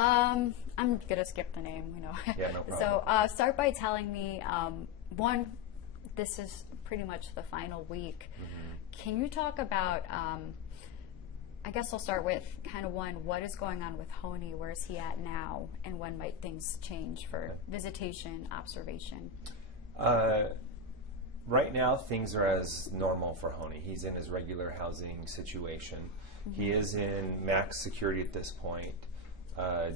I'm gonna skip the name, you know. Yeah, no problem. So start by telling me, one, this is pretty much the final week. Can you talk about, I guess I'll start with kind of one, what is going on with Honie? Where is he at now? And when might things change for visitation, observation? Right now, things are as normal for Honie. He's in his regular housing situation. He is in max security at this point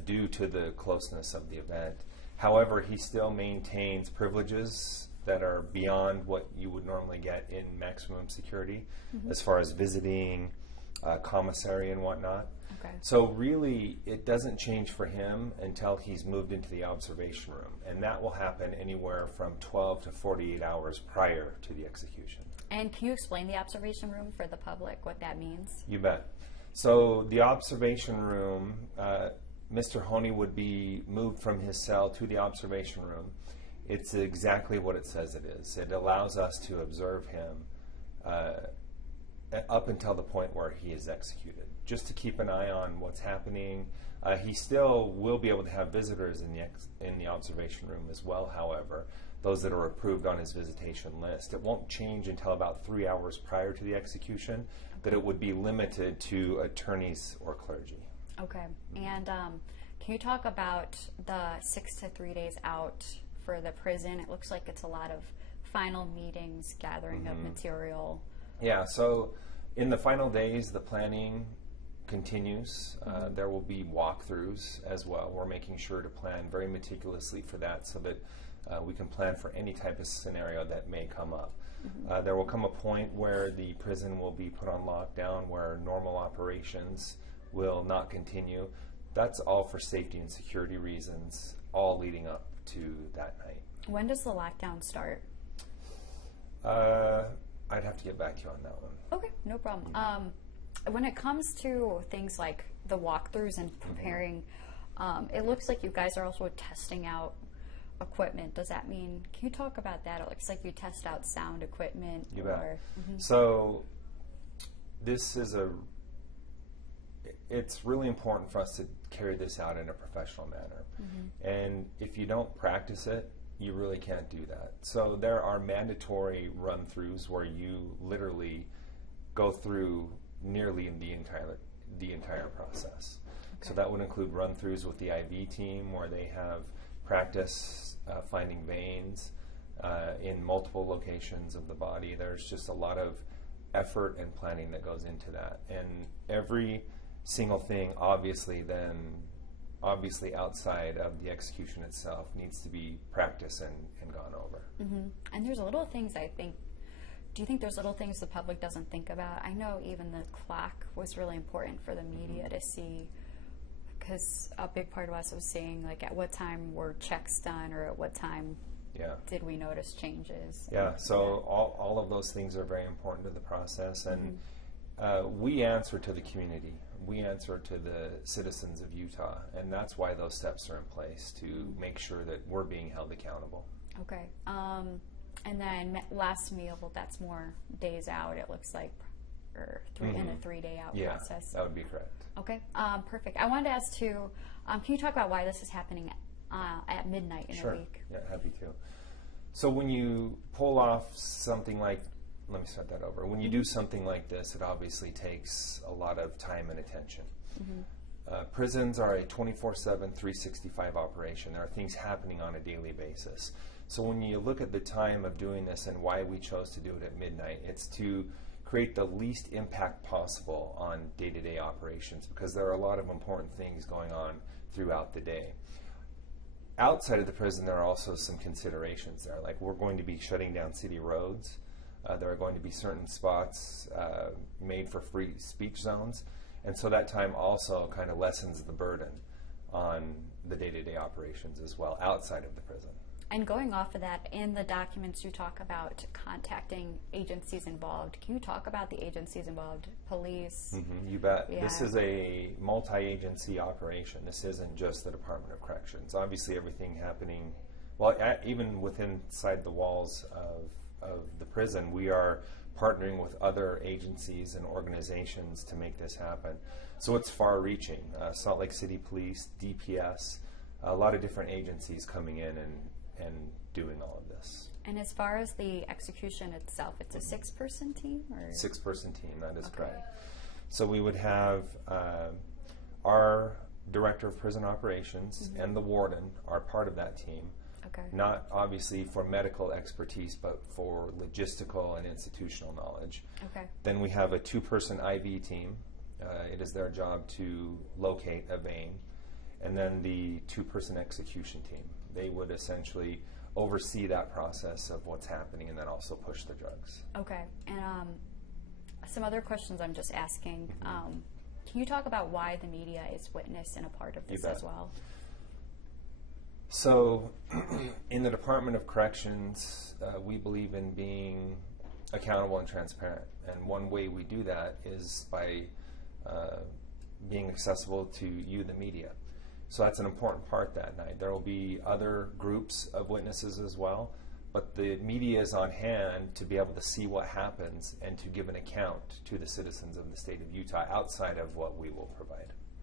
due to the closeness of the event. However, he still maintains privileges that are beyond what you would normally get in maximum security as far as visiting, commissary and whatnot. Okay. So really, it doesn't change for him until he's moved into the observation room. And that will happen anywhere from 12 to 48 hours prior to the execution. And can you explain the observation room for the public, what that means? You bet. So the observation room, Mr. Honie would be moved from his cell to the observation room. It's exactly what it says it is. It allows us to observe him up until the point where he is executed, just to keep an eye on what's happening. He still will be able to have visitors in the observation room as well, however, those that are approved on his visitation list. It won't change until about 3 hours prior to the execution, that it would be limited to attorneys or clergy. Okay. And can you talk about the 6 to 3 days out for the prison? It looks like it's a lot of final meetings, gathering of material. Yeah, so in the final days, the planning continues. There will be walkthroughs as well. We're making sure to plan very meticulously for that so that we can plan for any type of scenario that may come up. There will come a point where the prison will be put on lockdown, where normal operations will not continue. That's all for safety and security reasons, all leading up to that night. When does the lockdown start? I'd have to get back to you on that one. Okay, no problem. When it comes to things like the walkthroughs and preparing, it looks like you guys are also testing out equipment. Does that mean, can you talk about that? It looks like you test out sound equipment. You bet. So this is it's really important for us to carry this out in a professional manner. And if you don't practice it, you really can't do that. So there are mandatory run-throughs where you literally go through nearly the entire process. Okay. So that would include run-throughs with the IV team, where they have practice finding veins in multiple locations of the body. There's just a lot of effort and planning that goes into that. And every single thing, obviously outside of the execution itself, needs to be practiced and gone over. And there's little things, I think. Do you think there's little things the public doesn't think about? I know even the clock was really important for the media to see, because a big part of us was seeing, like, at what time were checks done, or at what time did we notice changes. So all of those things are very important to the process. And we answer to the community. We answer to the citizens of Utah, and that's why those steps are in place, to make sure that we're being held accountable. Okay. And then last meal, well, that's more days out, it looks like, or in a 3-day out process. That would be correct. Okay, perfect. I wanted to ask too, can you talk about why this is happening at midnight in a week? Yeah, happy to. So when you pull off something like, let me start that over. When you do something like this, it obviously takes a lot of time and attention. Prisons are a 24/7, 365 operation. There are things happening on a daily basis. So when you look at the time of doing this and why we chose to do it at midnight, it's to create the least impact possible on day-to-day operations, because there are a lot of important things going on throughout the day. Outside of the prison, there are also some considerations there. Like, we're going to be shutting down city roads. There are going to be certain spots made for free speech zones. And so that time also kind of lessens the burden on the day-to-day operations as well, outside of the prison. And going off of that, in the documents you talk about contacting agencies involved. Can you talk about the agencies involved? Police? You bet. Yeah. This is a multi-agency operation. This isn't just the Department of Corrections. Obviously everything happening, well, even within inside the walls of the prison, we are partnering with other agencies and organizations to make this happen. So it's far-reaching. Salt Lake City Police, DPS, a lot of different agencies coming in and doing all of this. And as far as the execution itself, it's a 6-person team? Or? 6-person team, that is correct. So we would have our Director of Prison Operations and the warden are part of that team. Okay. Not obviously for medical expertise, but for logistical and institutional knowledge. Okay. Then we have a 2-person IV team. It is their job to locate a vein. And then the 2-person execution team. They would essentially oversee that process of what's happening and then also push the drugs. Okay. And some other questions I'm just asking. Can you talk about why the media is witness and a part of this as well? So in the Department of Corrections, we believe in being accountable and transparent. And one way we do that is by being accessible to you, the media. So that's an important part that night. There will be other groups of witnesses as well, but the media is on hand to be able to see what happens and to give an account to the citizens of the state of Utah outside of what we will provide.